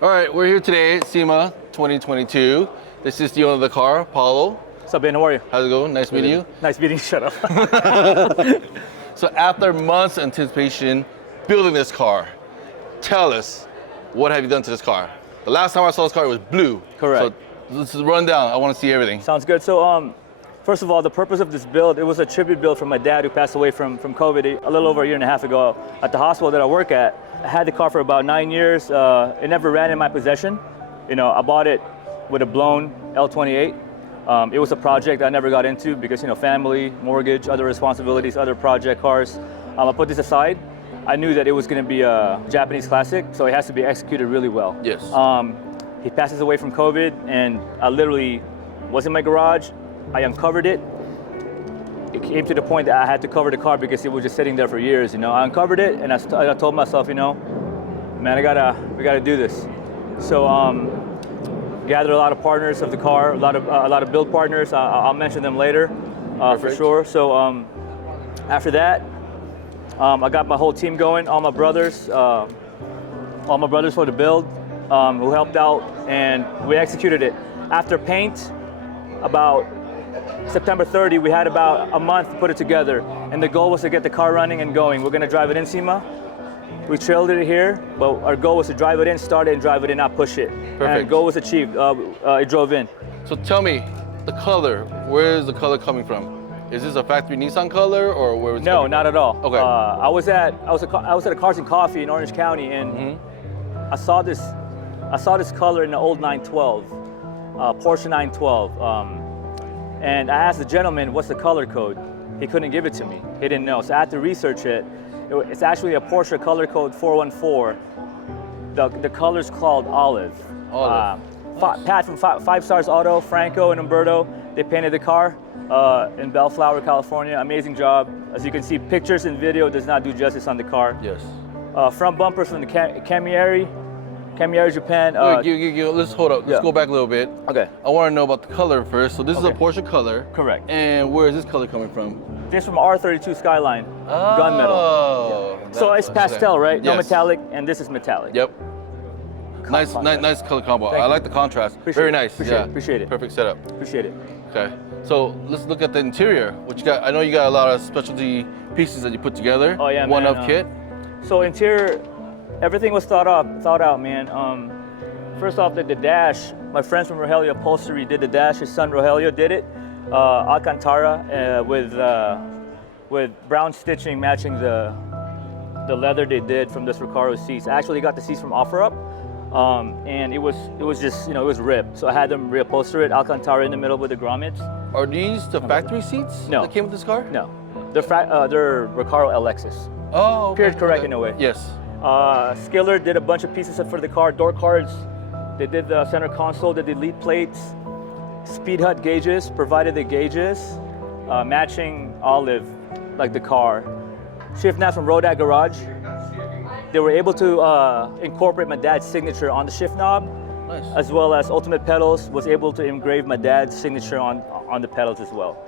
All right, we're here today at SEMA 2022. This is the owner of the car, Paulo. What's up, Ben? How are you? How's it going? Nice meeting you. Nice meeting you. Shut up. So after months of anticipation building this car, tell us, what have you done to this car? The last time I saw this car, it was blue. Correct. So let's run down. I want to see everything. Sounds good. So, first of all, the purpose of this build, it was a tribute build from my dad who passed away from COVID a little over a year and a half ago at the hospital that I work at. I had the car for about 9 years. It never ran in my possession. You know, I bought it with a blown L28. It was a project I never got into because, you know, family, mortgage, other responsibilities, other project cars. I put this aside. I knew that it was going to be a Japanese classic, so it has to be executed really well. Yes. He passes away from COVID, and I literally was in my garage. I uncovered it. It came to the point that I had to cover the car because it was just sitting there for years. You know, I uncovered it, and I told myself, you know, man, we gotta do this. So gathered a lot of partners of the car, a lot of build partners. I'll mention them later for sure. So after that, I got my whole team going, all my brothers for the build, who helped out, and we executed it. After paint, about September 30, we had about a month to put it together, and the goal was to get the car running and going. We're gonna drive it in SEMA. We trailed it here, but our goal was to drive it in, start it, and drive it in, not push it. Perfect. And the goal was achieved. It drove in. So tell me, the color, where is the color coming from? Is this a factory Nissan color, or where is it? No, not at all. Okay. I was at a Cars and Coffee in Orange County, and I saw this color in the old 912, Porsche 912. And I asked the gentleman, what's the color code? He couldn't give it to me. He didn't know. So I had to research it. It's actually a Porsche color code 414. The color's called olive. Nice. Pat from Five Stars Auto, Franco and Umberto, they painted the car in Bellflower, California. Amazing job. As you can see, pictures and video does not do justice on the car. Yes. Front bumpers from the Kamieri, Japan. Let's hold up. Let's go back a little bit. Okay. I want to know about the color first. So this is a Porsche color. Correct. And where is this color coming from? This from R32 Skyline, gunmetal. Yeah. So it's pastel, right? No metallic, and this is metallic. Yep. Nice color combo. I like the contrast. Very nice. Appreciate it. Perfect setup. Appreciate it. Okay. So let's look at the interior. What you got? I know you got a lot of specialty pieces that you put together. Oh yeah, One man. up kit. So interior, everything was thought out, man. First off, the dash. My friends from Rogelio Upholstery did the dash. His son Rogelio did it. Alcantara with brown stitching matching the leather they did from this Recaro seats. I actually got the seats from OfferUp, and it was just, you know, it was ripped. So I had them reupholster it, Alcantara in the middle with the grommets. Are these the factory seats that came with this car? No, they're Recaro LXs. Oh, okay. Period correct in a way. Yes. Skiller did a bunch of pieces for the car, door cards. They did the center console, they did lead plates, speed hut gauges, provided the gauges, matching olive, like the car. Shift knobs from Rodat Garage. They were able to incorporate my dad's signature on the shift knob, as well as Ultimate Pedals was able to engrave my dad's signature on the pedals as well.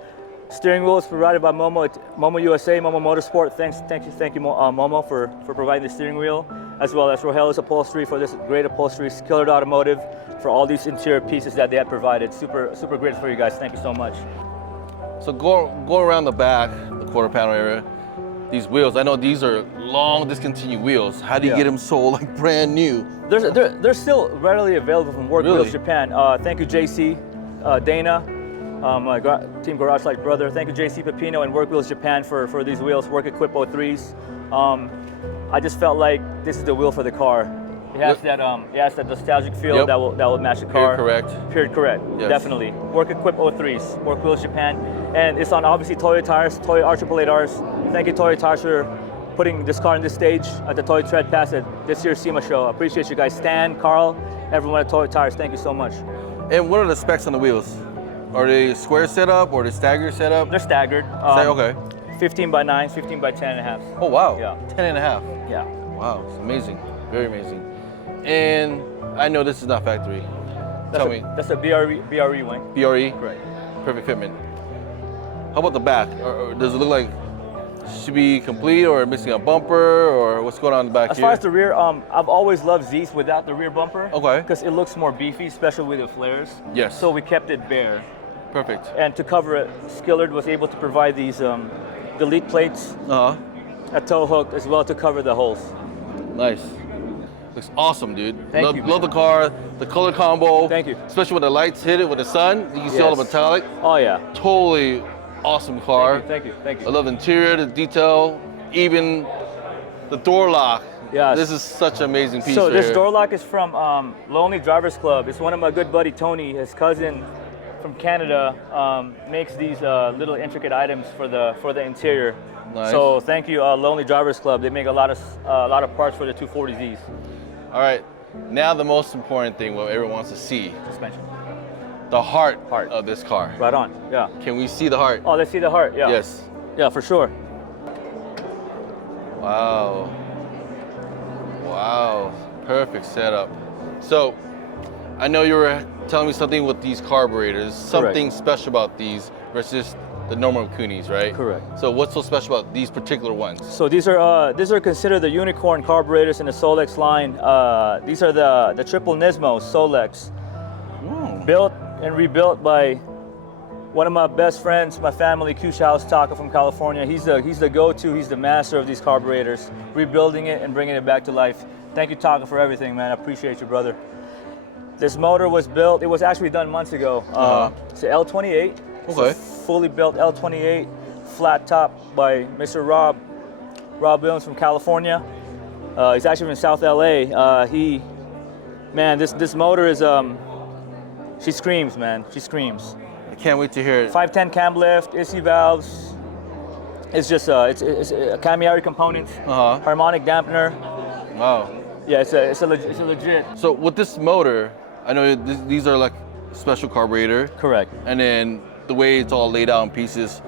Steering wheel is provided by Momo USA, Momo Motorsport. Thank you, Momo, for providing the steering wheel, as well as Rogelio's Upholstery for this great upholstery, Skilled Automotive for all these interior pieces that they had provided. Super grateful for you guys. Thank you so much. So go around the back, the quarter panel area. These wheels, I know these are long discontinued wheels. How do you get them sold like brand new? They're still readily available from Work Wheels Japan. Thank you, JC, Dana. My Team Garage Light brother. Thank you, JC Pepino and Work Wheels Japan for these wheels, Work Equip 03s. I just felt like this is the wheel for the car. It has that nostalgic feel that will match the car. Period correct. Yes. Definitely. Work Equip 03s, Work Wheels Japan. And it's on obviously Toyo tires, Toyo R888Rs. Thank you, Toyo Tires, for putting this car on this stage at the Toyo Tread Pass at this year's SEMA show. I appreciate you guys. Stan, Carl, everyone at Toyo Tires, thank you so much. And what are the specs on the wheels? Are they square setup or the staggered setup? They're staggered. Okay. 15 by 9, 15 by 10 and a half. Oh wow. Yeah. 10 and a half. Yeah. Wow, it's amazing. Very amazing. And I know this is not factory. Tell me. That's a BRE wing. BRE? Right. Perfect fitment. How about the back? Or does it look like should be complete or missing a bumper or what's going on in the back As here? far as the rear, I've always loved Z's without the rear bumper. Okay. Because it looks more beefy, especially with the flares. Yes. So we kept it bare. Perfect. And to cover it, Skillard was able to provide these delete plates, a tow hook as well to cover the holes. Nice. Looks awesome, dude. Thank you, love the man. car, the color combo. Thank you. Especially when the lights hit it with the sun, you can see all the Yes. metallic. Oh yeah. Totally awesome car. Thank you. Thank you. I love the interior, the detail, even the door lock. Yes. This is such an amazing piece. So right this here. door lock is from Lonely Drivers Club. It's one of my good buddy Tony, his cousin from Canada, makes these little intricate items for the interior. Nice. So thank you, Lonely Drivers Club. They make a lot of parts for the 240Zs. All right. Now the most important thing, what everyone wants to see, Suspension. the heart Heart. of this car. Right on. Yeah. Can we see the heart? Oh, let's see the heart. Yeah. Yes. Yeah, for sure. Wow. Wow. Perfect setup. So, I know you were telling me something with these carburetors, something special about these versus the normal Kunis, right? Correct. So what's so special about these particular ones? So these are considered the unicorn carburetors in the Solex line. These are the triple Nismo Solex, built and rebuilt by one of my best friends, my family, Kushaus Taka from California. He's the go-to. He's the master of these carburetors, rebuilding it and bringing it back to life. Thank you, Taka, for everything, man. I appreciate you, brother. This motor was built. It was actually done months ago. It's an L28. It's a Okay. fully built L28, flat top by Mr. Rob Williams from California. He's actually from South LA. This motor is she screams, man. She screams. I can't wait to hear it. 510 cam lift, ISI valves. It's just it's a Kamiari components, harmonic dampener. Wow. Yeah, it's a legit. So with this motor, I know these are like special carburetor. Correct. And then the way it's all laid out in pieces,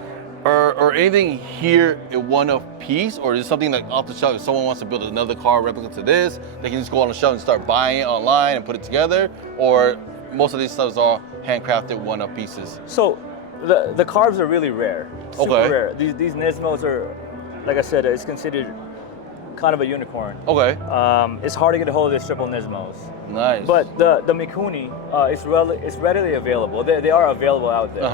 or anything here in one of piece, or is it something like off the shelf? If someone wants to build another car replica to this, they can just go on the shelf and start buying it online and put it together, or most of these stuff is all handcrafted one-off pieces. So the carbs are really rare, super Okay. rare. These Nismos are, like I said, it's considered kind of a unicorn. Okay. It's hard to get a hold of these triple Nismos. Nice. But the Mikuni is readily available. They are available out there.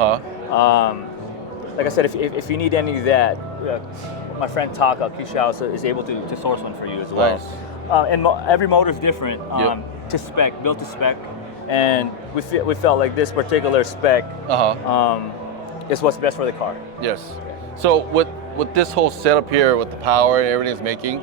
Like I said, if you need any of that, my friend Taka Kushaus is able to source one for you as well. Nice. And every motor is different to spec, built to spec. And we felt like this particular spec is what's best for the car. Yes. So with this whole setup here, with the power and everything it's making,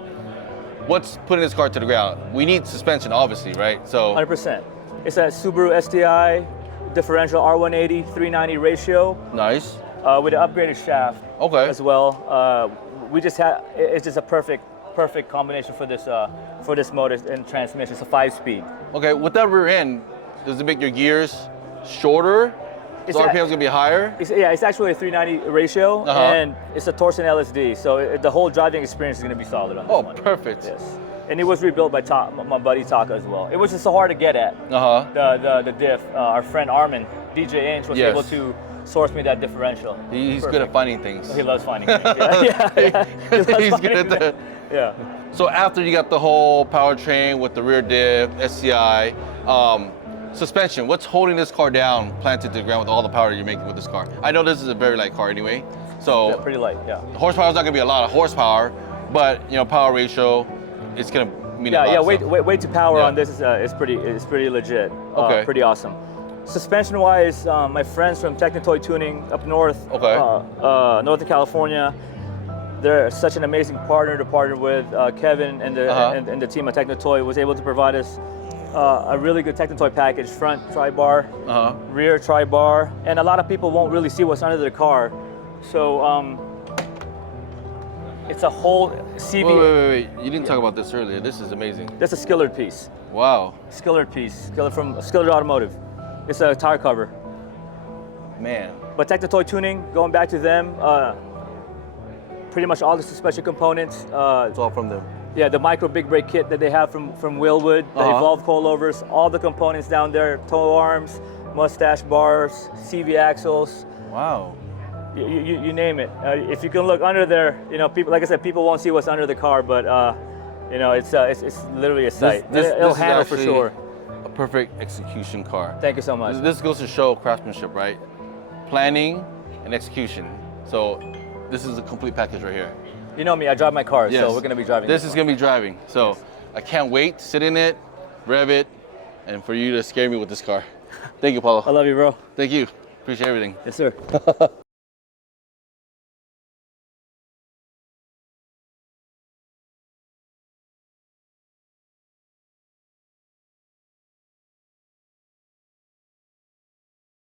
what's putting this car to the ground? We need suspension, obviously, right? So 100%. It's a Subaru STI differential R180 390 ratio nice. with an upgraded shaft as well. It's just a perfect combination for this motor and transmission. It's a 5-speed. Okay, with that rear end, does it make your gears shorter? So RPM's gonna be higher? It's actually a 390 ratio, and it's a Torsen LSD, so the whole driving experience is gonna be solid on this one. Oh, perfect. Yes. And it was rebuilt by my buddy Taka as well. It was just so hard to get at, the diff. Our friend Armin, DJ Inch, was able to source me that differential. He's good at finding things. He loves finding things. Yeah. He's good at that. Yeah. So after you got the whole powertrain with the rear diff, SCI, suspension, what's holding this car down, planted to the ground with all the power you're making with this car? I know this is a very light car anyway, so yeah, pretty light, yeah. Horsepower is not gonna be a lot of horsepower, but power ratio, it's gonna mean a lot. Yeah, weight to power on this is pretty legit. Pretty awesome. Suspension-wise, my friends from Technotoy Tuning up north, Northern California, they're such an amazing partner to partner with. Kevin and the team at Technotoy was able to provide us a really good Technotoy package: front tri-bar, rear tri-bar, and a lot of people won't really see what's under the car. So it's a whole CV. Wait. You didn't talk about this earlier. This is amazing. That's a Skillard piece. Wow. Skillard piece. From Skillard Automotive. It's a tire cover. Man. But Technotoy Tuning, going back to them, pretty much all the suspension components. It's all from them. Yeah, the micro big brake kit that they have from Willwood, the Evolve coilovers, all the components down there, tow arms, mustache bars, CV axles. Wow. You name it. If you can look under there, you know, people, like I said, people won't see what's under the car, but you know, it's literally a sight. It'll is handle for actually sure. a perfect execution car. Thank you so much. This goes to show craftsmanship, right? Planning and execution. So this is a complete package right here. You know me, I drive my car, Yes. so we're gonna be driving. This is gonna be driving. So I can't wait to sit in it, rev it, and for you to scare me with this car. Thank you, Paulo. I love you, bro. Thank you. Appreciate everything. Yes, sir.